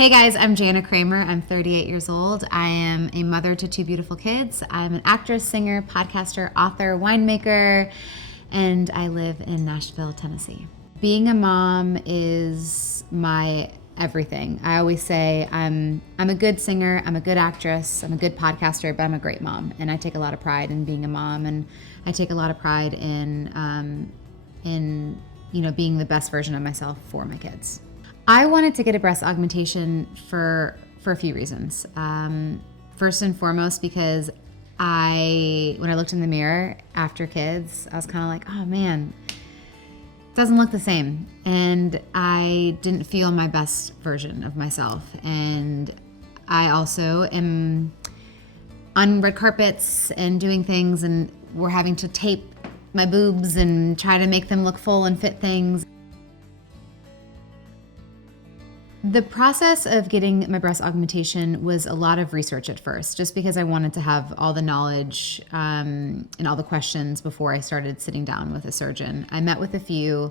Hey guys, I'm Jana Kramer. I'm 38 years old. I am a mother to two beautiful kids. I'm an actress, singer, podcaster, author, winemaker, and I live in Nashville, Tennessee. Being a mom is my everything. I always say I'm a good singer, I'm a good actress, I'm a good podcaster, but I'm a great mom, and I take a lot of pride in being a mom, and I take a lot of pride in being the best version of myself for my kids. I wanted to get a breast augmentation for a few reasons. First and foremost, because when I looked in the mirror after kids, I was kind of like, oh man, it doesn't look the same. And I didn't feel my best version of myself. And I also am on red carpets and doing things, and we're having to tape my boobs and try to make them look full and fit things. The process of getting my breast augmentation was a lot of research at first, just because I wanted to have all the knowledge and all the questions before I started sitting down with a surgeon. I met with a few,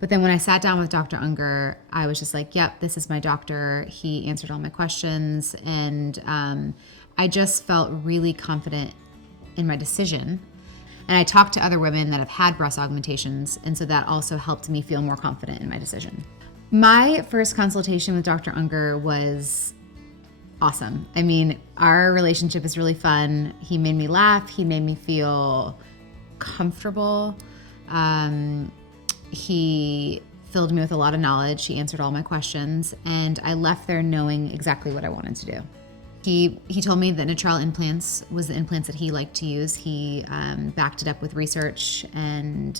but then when I sat down with Dr. Unger, I was just like, yep, this is my doctor. He answered all my questions, and I just felt really confident in my decision. And I talked to other women that have had breast augmentations, and so that also helped me feel more confident in my decision. My first consultation with Dr. Unger was awesome. I mean, our relationship is really fun. He made me laugh. He made me feel comfortable. He filled me with a lot of knowledge. He answered all my questions, and I left there knowing exactly what I wanted to do. He told me that Natrelle Implants was the implants that he liked to use. He backed it up with research and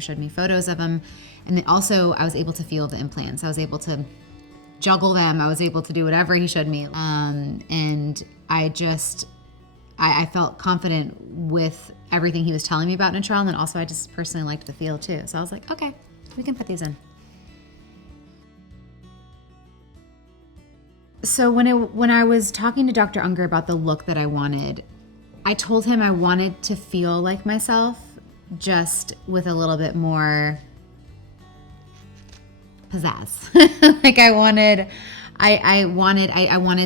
showed me photos of them. And then also I was able to feel the implants. I was able to juggle them. I was able to do whatever he showed me. And I felt confident with everything he was telling me about Natrelle. And then also I just personally liked the feel too. So I was like, okay, we can put these in. So when I was talking to Dr. Unger about the look that I wanted, I told him I wanted to feel like myself, just with a little bit more pizzazz. Like I wanted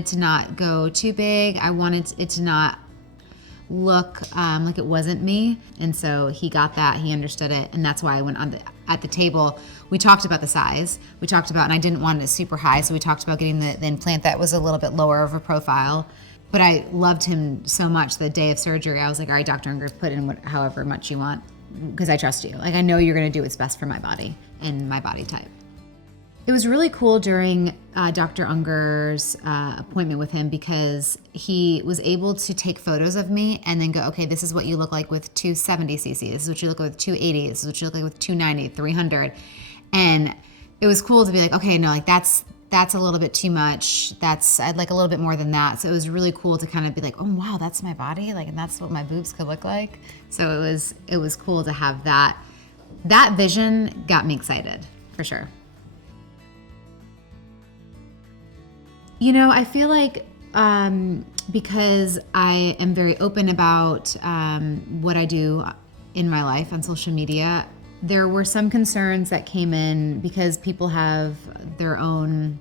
to not go too big. I wanted it to not look like it wasn't me. And so he got that, he understood it, and that's why I went at the table. We talked about the size. And I didn't want it super high, so we talked about getting the implant that was a little bit lower of a profile. But I loved him so much the day of surgery. I was like, all right, Dr. Unger, put in however much you want, because I trust you. Like, I know you're gonna do what's best for my body and my body type. It was really cool during Dr. Unger's appointment with him, because he was able to take photos of me and then go, okay, this is what you look like with 270 cc. This is what you look like with 280. This is what you look like with 290, 300. And it was cool to be like, okay, no, like that's a little bit too much. I'd like a little bit more than that. So it was really cool to kind of be like, oh wow, that's my body, like, and that's what my boobs could look like. So it was cool to have that. That vision got me excited, for sure. You know, I feel like because I am very open about what I do in my life on social media, there were some concerns that came in because people have their own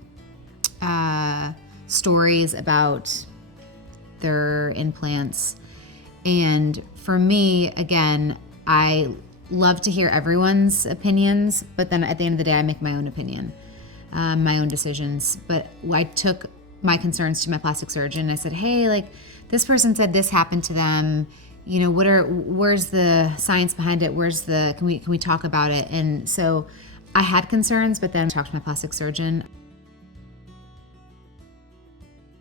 stories about their implants. And for me, again, I love to hear everyone's opinions, but then at the end of the day, I make my own opinion. My own decisions. But I took my concerns to my plastic surgeon. I said, hey, like, this person said this happened to them. You know, where's the science behind it? Can we talk about it? And so I had concerns, but then I talked to my plastic surgeon.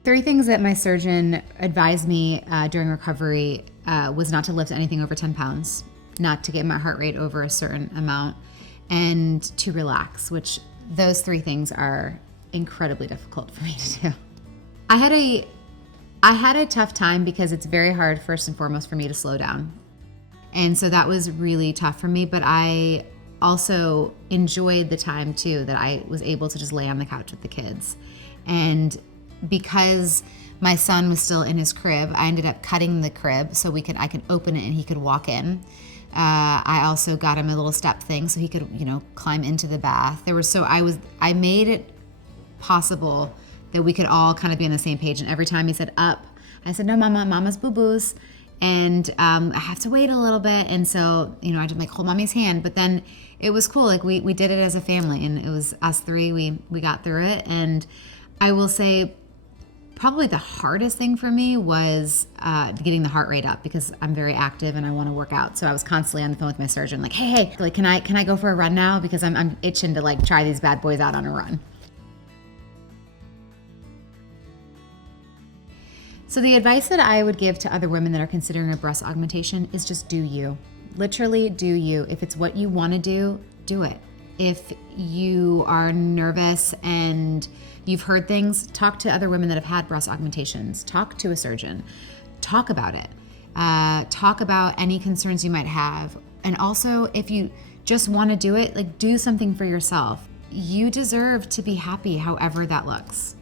3 things that my surgeon advised me during recovery was not to lift anything over 10 pounds, not to get my heart rate over a certain amount, and to relax, which those 3 things are incredibly difficult for me to do. I had a tough time because it's very hard, first and foremost, for me to slow down. And so that was really tough for me, but I also enjoyed the time too, that I was able to just lay on the couch with the kids. And because my son was still in his crib, I ended up cutting the crib so I could open it and he could walk in. I also got him a little step thing so he could, climb into the bath. I made it possible that we could all kind of be on the same page. And every time he said up, I said, no, mama's boo-boos. And I have to wait a little bit. And so, I'd like hold mommy's hand. But then it was cool. Like we did it as a family, and it was us three. We got through it. And I will say probably the hardest thing for me was getting the heart rate up, because I'm very active and I want to work out. So I was constantly on the phone with my surgeon, like, hey, like, can I go for a run now? Because I'm itching to like try these bad boys out on a run. So the advice that I would give to other women that are considering a breast augmentation is just do you. Literally do you. If it's what you want to do, do it. If you are nervous and you've heard things, talk to other women that have had breast augmentations. Talk to a surgeon. Talk about it. Talk about any concerns you might have. And also, if you just want to do it, like, do something for yourself. You deserve to be happy however that looks.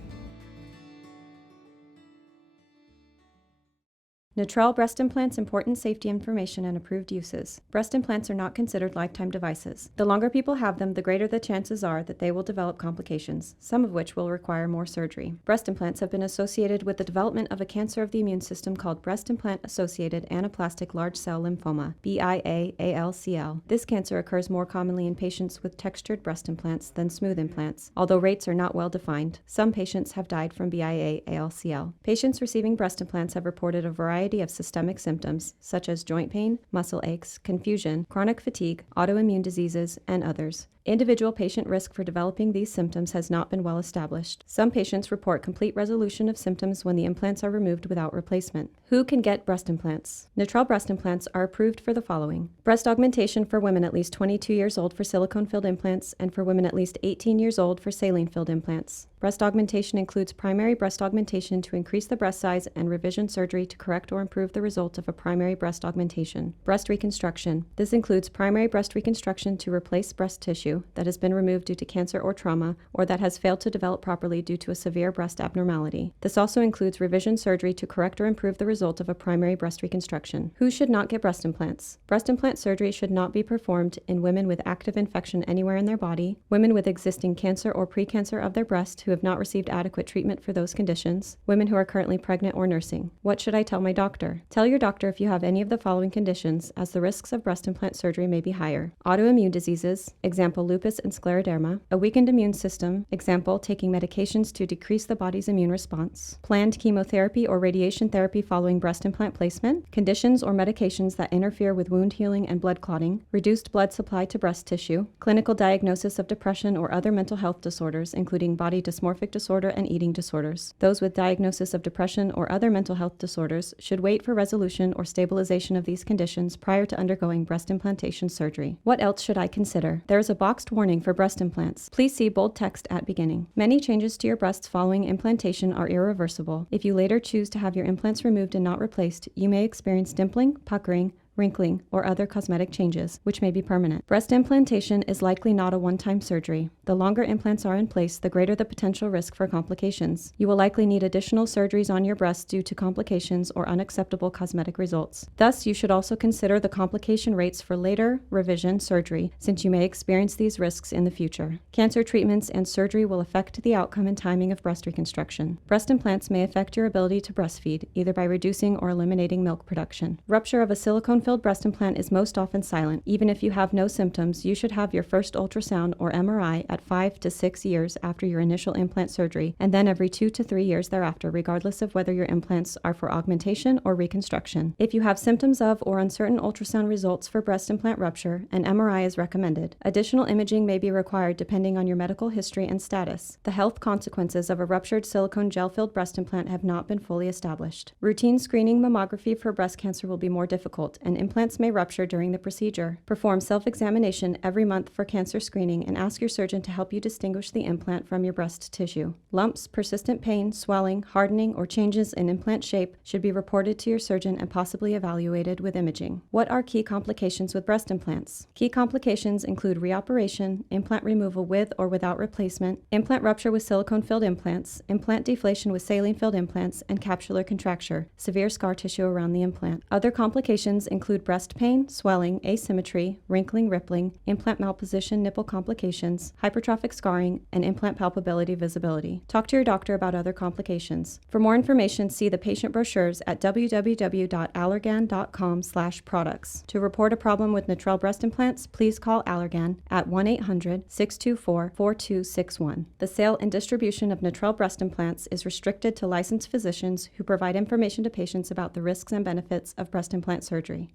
Natrelle Breast Implants, important safety information and approved uses. Breast implants are not considered lifetime devices. The longer people have them, the greater the chances are that they will develop complications, some of which will require more surgery. Breast implants have been associated with the development of a cancer of the immune system called breast implant-associated anaplastic large cell lymphoma, BIA-ALCL. This cancer occurs more commonly in patients with textured breast implants than smooth implants, although rates are not well defined. Some patients have died from BIA-ALCL. Patients receiving breast implants have reported a variety of systemic symptoms, such as joint pain, muscle aches, confusion, chronic fatigue, autoimmune diseases, and others. Individual patient risk for developing these symptoms has not been well established. Some patients report complete resolution of symptoms when the implants are removed without replacement. Who can get breast implants? Natrelle breast implants are approved for the following: breast augmentation for women at least 22 years old for silicone-filled implants, and for women at least 18 years old for saline-filled implants. Breast augmentation includes primary breast augmentation to increase the breast size and revision surgery to correct or improve the result of a primary breast augmentation. Breast reconstruction. This includes primary breast reconstruction to replace breast tissue that has been removed due to cancer or trauma, or that has failed to develop properly due to a severe breast abnormality. This also includes revision surgery to correct or improve the result of a primary breast reconstruction. Who should not get breast implants? Breast implant surgery should not be performed in women with active infection anywhere in their body, women with existing cancer or precancer of their breast who have not received adequate treatment for those conditions, women who are currently pregnant or nursing. What should I tell my doctor? Tell your doctor if you have any of the following conditions, as the risks of breast implant surgery may be higher: autoimmune diseases, example lupus and scleroderma; a weakened immune system, example taking medications to decrease the body's immune response; planned chemotherapy or radiation therapy following breast implant placement; conditions or medications that interfere with wound healing and blood clotting; reduced blood supply to breast tissue; clinical diagnosis of depression or other mental health disorders, including body dysmorphic disorder and eating disorders. Those with diagnosis of depression or other mental health disorders should wait for resolution or stabilization of these conditions prior to undergoing breast implantation surgery. What else should I consider? There is a boxed warning for breast implants. Please see bold text at beginning. Many changes to your breasts following implantation are irreversible. If you later choose to have your implants removed and not replaced, you may experience dimpling, puckering, wrinkling, or other cosmetic changes, which may be permanent. Breast implantation is likely not a one-time surgery. The longer implants are in place, the greater the potential risk for complications. You will likely need additional surgeries on your breasts due to complications or unacceptable cosmetic results. Thus, you should also consider the complication rates for later revision surgery, since you may experience these risks in the future. Cancer treatments and surgery will affect the outcome and timing of breast reconstruction. Breast implants may affect your ability to breastfeed, either by reducing or eliminating milk production. Rupture of a silicone-filled breast implant is most often silent. Even if you have no symptoms, you should have your first ultrasound or MRI at 5 to 6 years after your initial implant surgery, and then every 2 to 3 years thereafter, regardless of whether your implants are for augmentation or reconstruction. If you have symptoms of or uncertain ultrasound results for breast implant rupture, an MRI is recommended. Additional imaging may be required depending on your medical history and status. The health consequences of a ruptured silicone gel-filled breast implant have not been fully established. Routine screening mammography for breast cancer will be more difficult, and implants may rupture during the procedure. Perform self-examination every month for cancer screening and ask your surgeon to help you distinguish the implant from your breast tissue. Lumps, persistent pain, swelling, hardening, or changes in implant shape should be reported to your surgeon and possibly evaluated with imaging. What are key complications with breast implants? Key complications include reoperation, implant removal with or without replacement, implant rupture with silicone-filled implants, implant deflation with saline-filled implants, and capsular contracture, severe scar tissue around the implant. Other complications include include breast pain, swelling, asymmetry, wrinkling, rippling, implant malposition, nipple complications, hypertrophic scarring, and implant palpability visibility. Talk to your doctor about other complications. For more information, see the patient brochures at www.allergan.com/products. To report a problem with Natrelle breast implants, please call Allergan at 1-800-624-4261. The sale and distribution of Natrelle breast implants is restricted to licensed physicians who provide information to patients about the risks and benefits of breast implant surgery.